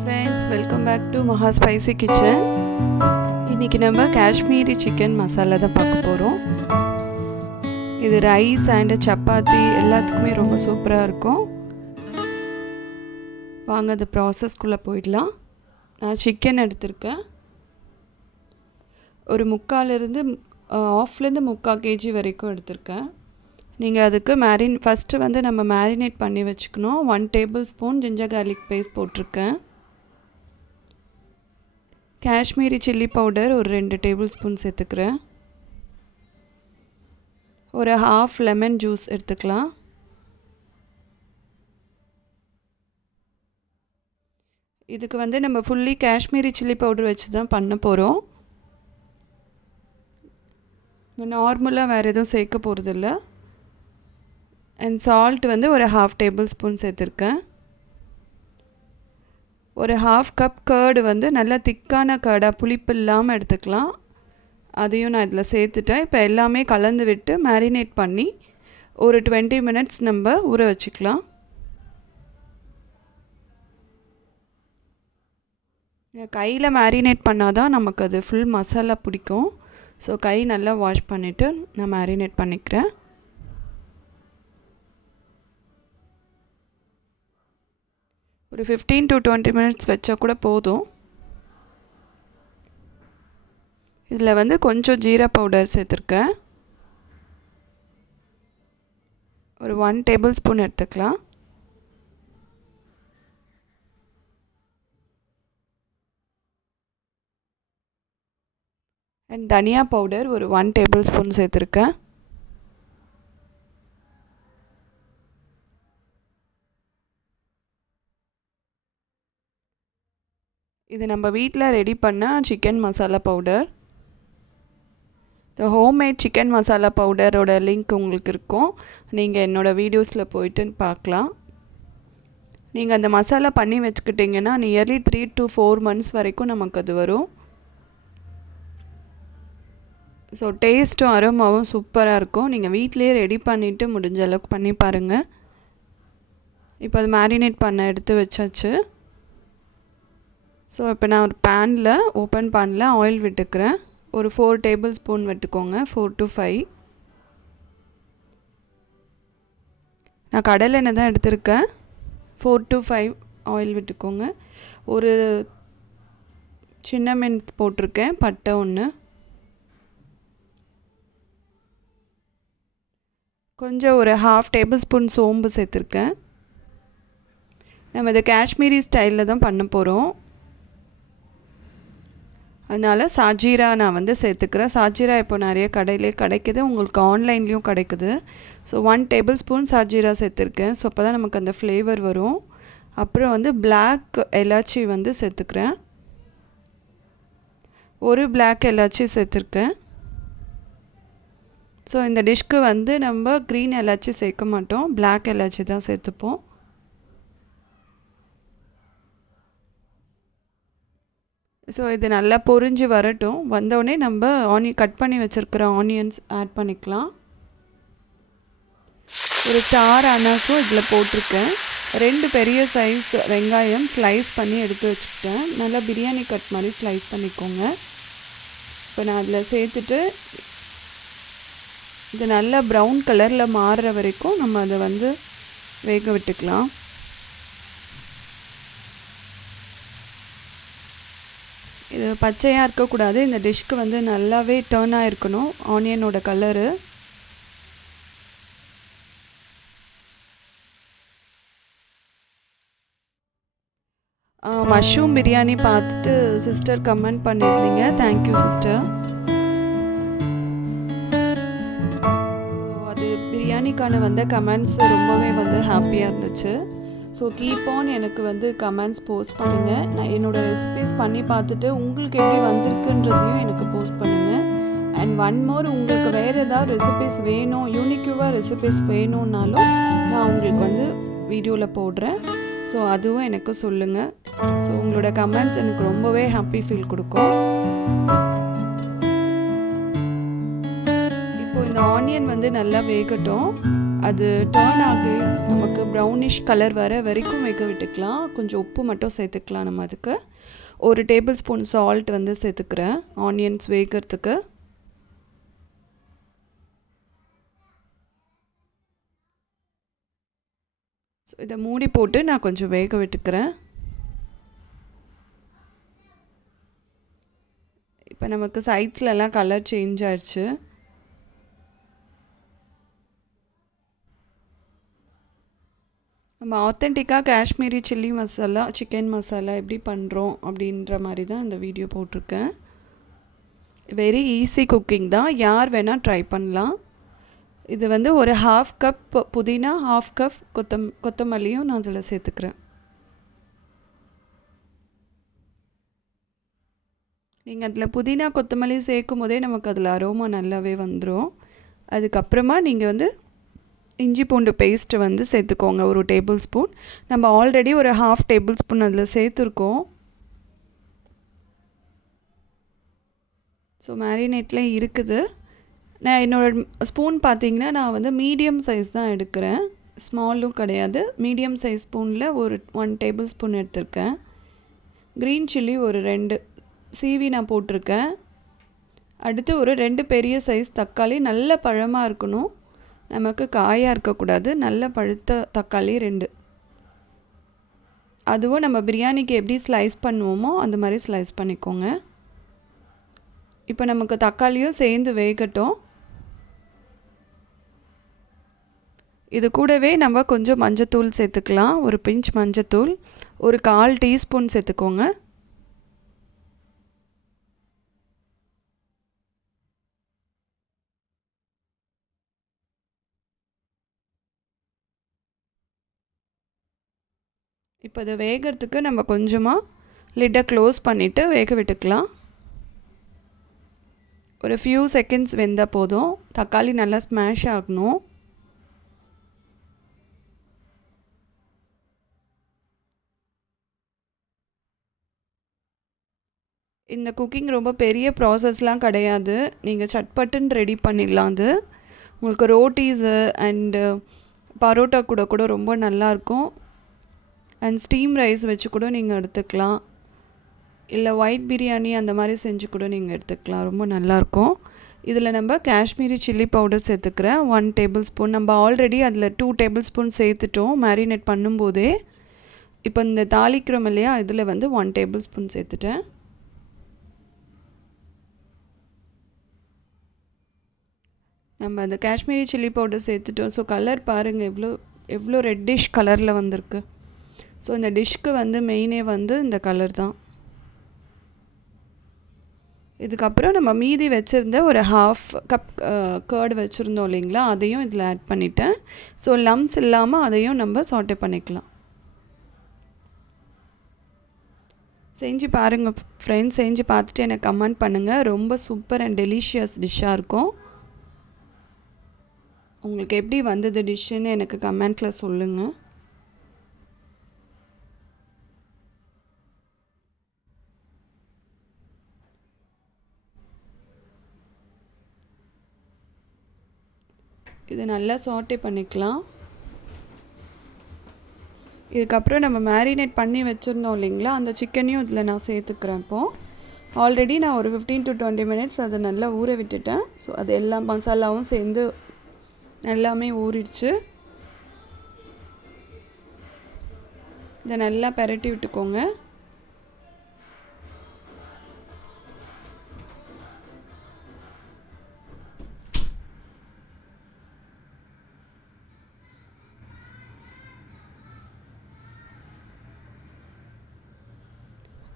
Friends, welcome back to Maha spicy kitchen. இன்றைக்கி நம்ம Kashmiri chicken masala தான் பார்க்க போகிறோம். இது ரைஸ் அண்டு சப்பாத்தி எல்லாத்துக்குமே ரொம்ப சூப்பராக இருக்கும். வாங்க அந்த ப்ராசஸ்க்குள்ளே போயிடலாம். நான் சிக்கன் எடுத்திருக்கேன். ஒரு முக்காலேருந்து ஆஃப்லேருந்து 3/4 kg வரைக்கும் எடுத்திருக்கேன். நீங்கள் அதுக்கு ஃபஸ்ட்டு வந்து நம்ம மேரினேட் பண்ணி வச்சுக்கணும். 1 tablespoon ஜிஞ்சர் கார்லிக் பேஸ்ட் போட்டிருக்கேன். காஷ்மீரி சில்லி பவுடர் ஒரு 2 tablespoon சேர்த்துக்கிறேன். ஒரு ஹாஃப் லெமன் ஜூஸ் எடுத்துக்கலாம். இதுக்கு வந்து நம்ம ஃபுல்லி காஷ்மீரி சில்லி பவுடர் வச்சு தான் பண்ண போகிறோம். நார்மலாக வேறு எதுவும் சேர்க்க போகிறதில்ல. அண்ட் சால்ட் வந்து ஒரு ஹாஃப் tablespoon சேர்த்துருக்கேன். ஒரு ஹாஃப் கப் கர்டு வந்து நல்லா திக்கான கர்டாக புளிப்பு இல்லாமல் எடுத்துக்கலாம். அதையும் நான் இதில் சேர்த்துட்டேன். இப்போ எல்லாமே கலந்து விட்டு மேரினேட் பண்ணி ஒரு 20 minutes நம்ம ஊற வச்சுக்கலாம். கையில் மேரினேட் பண்ணால் தான் நமக்கு அது ஃபுல் மசாலா பிடிக்கும். ஸோ கை நல்லா வாஷ் பண்ணிவிட்டு நான் மேரினேட் பண்ணிக்கிறேன். ஒரு 15 to 20 minutes வச்சா கூட போதும். இதில் வந்து கொஞ்சம் ஜீரா பவுடர் சேர்த்துருக்கேன். ஒரு 1 tablespoon எடுத்துக்கலாம். அண்ட் தனியா பவுடர் ஒரு 1 tablespoon சேர்த்துருக்கேன். இது நம்ம வீட்டில் ரெடி பண்ண சிக்கன் மசாலா பவுடர். இந்த ஹோம்மேட் சிக்கன் மசாலா பவுடரோட லிங்க் உங்களுக்கு இருக்கும். நீங்கள் என்னோடய வீடியோஸில் போயிட்டு பார்க்கலாம். நீங்கள் அந்த மசாலா பண்ணி வச்சுக்கிட்டிங்கன்னா நியர்லி 3 to 4 months வரைக்கும் நமக்கு அது வரும். ஸோ டேஸ்ட்டும் அரோமாவும் சூப்பராக இருக்கும். நீங்கள் வீட்டிலேயே ரெடி பண்ணிவிட்டு முடிஞ்ச அளவுக்கு பண்ணி பாருங்கள். இப்போ அது மேரினேட் பண்ண எடுத்து வச்சாச்சு. ஸோ இப்போ நான் ஒரு ஓப்பன் பேனில் ஆயில் விட்டுக்கிறேன். ஒரு 4 tablespoon விட்டுக்கோங்க. 4 to 5. நான் கடலெண்ணெய் தான் எடுத்திருக்கேன். 4 to 5 ஆயில் விட்டுக்கோங்க. ஒரு சின்ன மென்ஸ் போட்டிருக்கேன். பட்டை 1. கொஞ்சம் ஒரு ஹாஃப் tablespoon சோம்பு சேர்த்துருக்கேன். நம்ம இதை காஷ்மீரி ஸ்டைலில் தான் பண்ண போகிறோம். அதனால் சாஜீரா நான் வந்து சேர்த்துக்கிறேன். சாஜீரா இப்போ நிறைய கடையிலே கிடைக்குது, உங்களுக்கு ஆன்லைன்லேயும் கிடைக்குது. ஸோ 1 tablespoon சாஜீரா சேர்த்துருக்கேன். ஸோ அப்போ தான் நமக்கு அந்த ஃப்ளேவர் வரும். அப்புறம் வந்து பிளாக் எலாச்சி வந்து சேர்த்துக்கிறேன். ஒரு பிளாக் எலாச்சி சேர்த்துருக்கேன். ஸோ இந்த டிஷ்க்கு வந்து நம்ம க்ரீன் எலாச்சி சேர்க்க மாட்டோம், பிளாக் எலாச்சி தான் சேர்த்துப்போம். ஸோ இது நல்லா பொரிஞ்சு வரட்டும். வந்தோடனே நம்ம கட் பண்ணி வச்சுருக்கிற ஆனியன்ஸ் ஆட் பண்ணிக்கலாம். ஒரு ஸ்டார் அனாஸும் இதில் போட்டிருக்கேன். 2 பெரிய சைஸ் வெங்காயம் ஸ்லைஸ் பண்ணி எடுத்து வச்சுக்கிட்டேன். நல்லா பிரியாணி கட் மாதிரி ஸ்லைஸ் பண்ணிக்கோங்க. இப்போ நான் அதில் சேர்த்துட்டு இது நல்லா ப்ரௌன் கலரில் மாறுற வரைக்கும் நம்ம அதை வந்து வேக விட்டுக்கலாம். இது பச்சையாக இருக்கக்கூடாது. இந்த டிஷ்க்கு வந்து நல்லாவே டர்ன் ஆகிருக்கணும் ஆனியனோட கலரு. மஷ்ரூம் பிரியாணி பார்த்துட்டு சிஸ்டர் கமெண்ட் பண்ணியிருந்தீங்க. Thank you sister. ஸோ அது பிரியாணிக்கான வந்த கமெண்ட்ஸ் ரொம்பவே வந்து ஹாப்பியாக இருந்துச்சு. ஸோ கீப் ஆன் எனக்கு வந்து கமெண்ட்ஸ் போஸ்ட் பண்ணுங்கள். நான் என்னோடய ரெசிபீஸ் பண்ணி பார்த்துட்டு உங்களுக்கு எப்படி வந்திருக்குன்றதையும் எனக்கு போஸ்ட் பண்ணுங்கள். அண்ட் ஒன் மோர், உங்களுக்கு வேறு ஏதாவது ரெசிபீஸ் வேணும், யூனிக்யூவாக ரெசிபீஸ் வேணும்னாலும் நான் உங்களுக்கு வந்து வீடியோவில் போடுறேன். ஸோ அதுவும் எனக்கு சொல்லுங்கள். ஸோ உங்களோட கமெண்ட்ஸ் எனக்கு ரொம்பவே ஹாப்பி ஃபீல் கொடுக்கும். இப்போ இந்த ஆனியன் வந்து நல்லா வேகட்டும். அது டர்ன் ஆகி நமக்கு ப்ரௌனிஷ் கலர் வர வரைக்கும் வேக விட்டுக்கலாம். கொஞ்சம் உப்பு மட்டும் சேர்த்துக்கலாம் நம்ம அதுக்கு. 1 டேபிள் ஸ்பூன் சால்ட் வந்து சேர்த்துக்கிறேன் ஆனியன்ஸ் வேகிறதுக்கு. ஸோ இதை மூடி போட்டு நான் கொஞ்சம் வேக விட்டுக்கிறேன். இப்போ நமக்கு சைட்ஸ்லலாம் கலர் சேஞ்ச் ஆயிடுச்சு. நம்ம ஆத்தென்டிக்காக காஷ்மீரி சில்லி மசாலா சிக்கன் மசாலா எப்படி பண்ணுறோம் அப்படின்ற மாதிரி தான் இந்த வீடியோ போட்டிருக்கேன். வெரி ஈஸி குக்கிங் தான், யார் வேணால் ட்ரை பண்ணலாம். இது வந்து ஒரு 1/2 கப் புதினா, 1/2 கப் கொத்தமல்லியும் நான் அதில் சேர்த்துக்கிறேன். நீங்கள் அதில் புதினா கொத்தமல்லி சேர்க்கும் போதே நமக்கு அதில் அரோமா நல்லாவே வந்துடும். அதுக்கப்புறமா நீங்கள் வந்து இஞ்சி பூண்டு பேஸ்ட்டு வந்து சேர்த்துக்கோங்க 1 டேபிள் ஸ்பூன். நம்ம ஆல்ரெடி ஒரு 1/2 டேபிள் ஸ்பூன் அதில் சேர்த்துருக்கோம். ஸோ மேரினேட்டில் இருக்குது. நான் என்னோடய ஸ்பூன் பார்த்திங்கன்னா நான் வந்து மீடியம் சைஸ் தான் எடுக்கிறேன், ஸ்மாலும் கிடையாது. மீடியம் சைஸ் ஸ்பூனில் ஒரு 1 டேபிள் ஸ்பூன் எடுத்திருக்கேன். க்ரீன் சில்லி ஒரு 2 சீவி நான் போட்டிருக்கேன். அடுத்து ஒரு 2 பெரிய சைஸ் தக்காளி, நல்ல பழமாக இருக்கணும், நமக்கு காயாக இருக்கக்கூடாது. நல்ல பழுத்த தக்காளி 2. அதுவும் நம்ம பிரியாணிக்கு எப்படி ஸ்லைஸ் பண்ணுவோமோ அந்த மாதிரி ஸ்லைஸ் பண்ணிக்கோங்க. இப்போ நமக்கு தக்காளியும் சேர்ந்து வேகட்டும். இது கூடவே நம்ம கொஞ்சம் மஞ்சத்தூள் சேர்த்துக்கலாம். ஒரு பிஞ்ச் மஞ்சத்தூள், ஒரு 1/4 டீஸ்பூன் சேர்த்துக்கோங்க. இப்போ இதை வேகிறதுக்கு நம்ம கொஞ்சமாக லிட்டை க்ளோஸ் பண்ணிவிட்டு வேக விட்டுக்கலாம். ஒரு ஃபியூ செகண்ட்ஸ் வெந்தால் போதும். தக்காளி நல்லா ஸ்மாஷ் ஆகணும். இந்த குக்கிங் ரொம்ப பெரிய ப்ராசஸ்லாம் கிடையாது, நீங்கள் சட்பட்டுன்னு ரெடி பண்ணிடலாம். அது உங்களுக்கு ரோட்டீஸு அண்டு பரோட்டா கூட ரொம்ப நல்லாயிருக்கும். அண்ட் ஸ்டீம் ரைஸ் வச்சு கூட நீங்கள் எடுத்துக்கலாம், இல்லை ஒயிட் பிரியாணி அந்த மாதிரி செஞ்சு கூட நீங்கள் எடுத்துக்கலாம், ரொம்ப நல்லாயிருக்கும். இதில் நம்ம காஷ்மீரி சில்லி பவுடர் சேர்த்துக்கிறேன் 1 டேபிள் ஸ்பூன். நம்ம ஆல்ரெடி அதில் 2 டேபிள் ஸ்பூன் சேர்த்துட்டோம் மேரினேட் பண்ணும்போதே. இப்போ இந்த தாளிக்கிறோம் இல்லையா, இதில் வந்து 1 டேபிள் ஸ்பூன் சேர்த்துட்டேன். நம்ம அந்த காஷ்மீரி சில்லி பவுடர் சேர்த்துட்டோம். ஸோ கலர் பாருங்கள் எவ்வளோ ரெட்டிஷ் கலரில் வந்திருக்கு. ஸோ இந்த டிஷ்க்கு வந்து மெயினே வந்து இந்த கலர் தான். இதுக்கப்புறம் நம்ம மீதி வச்சுருந்த ஒரு 1/2 கப் கர்டு வச்சுருந்தோம் இல்லைங்களா, அதையும் இதில் ஆட் பண்ணிட்டேன். ஸோ லம்ஸ் இல்லாமல் அதையும் நம்ம சாட்டே பண்ணிக்கலாம். செஞ்சு பாருங்கள் ஃப்ரெண்ட்ஸ், செஞ்சு பார்த்துட்டு எனக்கு கமெண்ட் பண்ணுங்கள். ரொம்ப சூப்பர் அண்ட் டெலிஷியஸ் டிஷ்ஷாக இருக்கும். உங்களுக்கு எப்படி வந்தது டிஷ்ஷுன்னு எனக்கு கமெண்ட்டில் சொல்லுங்கள். இது நல்லா சாட்டே பண்ணிக்கலாம். இதுக்கப்புறம் நம்ம மேரினேட் பண்ணி வச்சுருந்தோம் இல்லைங்களா, அந்த சிக்கனையும் இதில் நான் சேர்த்துக்கிறேன். இப்போது ஆல்ரெடி நான் ஒரு 15 to 20 மினிட்ஸ் அதை நல்லா ஊற விட்டுட்டேன். ஸோ அது எல்லா மசாலாவும் சேர்ந்து எல்லாமே ஊறிடுச்சு. இதை நல்லா பெரட்டி விட்டுக்கோங்க.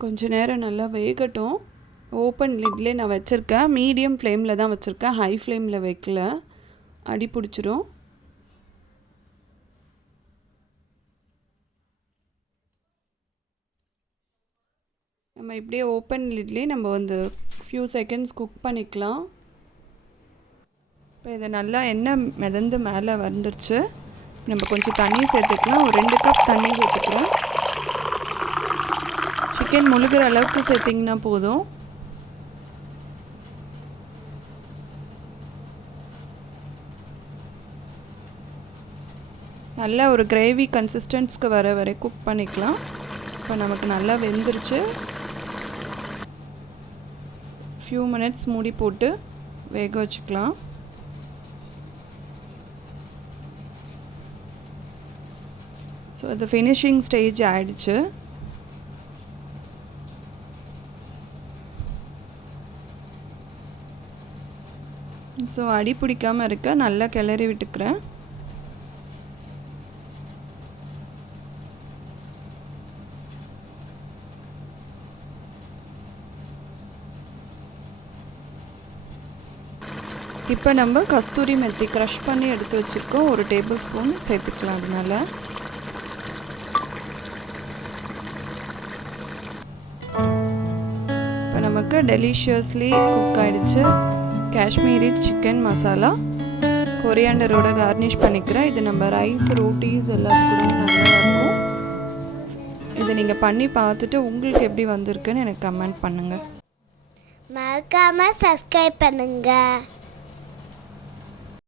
கொஞ்சம் நேரம் நல்லா வேகட்டும். ஓப்பன் லிட்லேயே நான் வச்சுருக்கேன், மீடியம் ஃப்ளேமில் தான் வச்சுருக்கேன், ஹை ஃப்ளேமில் வைக்கல, அடி பிடிச்சிரும். நம்ம இப்படியே ஓப்பன் லிட்லேயே நம்ம வந்து ஃபியூ செகண்ட்ஸ் குக் பண்ணிக்கலாம். இப்போ இதை நல்லா எண்ணெய் மிதந்து மேலே வந்துருச்சு. நம்ம கொஞ்சம் தண்ணி சேர்த்துக்கலாம், ஒரு 2 கப் தண்ணி சேர்த்துக்கிறேன். சிக்கன் முழுகிற அளவுக்கு சேர்த்திங்கன்னா போதும். நல்ல ஒரு கிரேவி கன்சிஸ்டன்ஸ்க்கு வர வரை குக் பண்ணிக்கலாம். இப்போ நமக்கு நல்லா வெந்துருச்சு. ஃபியூ மினிட்ஸ் மூடி போட்டு வேக வச்சுக்கலாம். ஸோ இது ஃபினிஷிங் ஸ்டேஜ் ஆயிடுச்சு. ஸோ அடி பிடிக்காமல் இருக்க நல்லா கிளறி விட்டுக்கிறேன். இப்போ நம்ம கஸ்தூரி மெத்தி க்ரஷ் பண்ணி எடுத்து வச்சுருக்கோம். 1 டேபிள் ஸ்பூன் சேர்த்துக்கலாம். அதனால இப்போ நமக்கு டெலிஷியஸ்லி குக் ஆகிடுச்சு. காஷ்மீரி சிக்கன் மசாலா கொரியாண்டரோட கார்னிஷ் பண்ணிக்கிறேன். இது நம்ம ரைஸ், ரோட்டீஸ் எல்லாத்துக்கும் நல்லா இருக்கும். இதை நீங்கள் பண்ணி பார்த்துட்டு உங்களுக்கு எப்படி வந்திருக்குன்னு எனக்கு கமெண்ட் பண்ணுங்கள். மறக்காமல் சப்ஸ்கிரைப் பண்ணுங்கள்.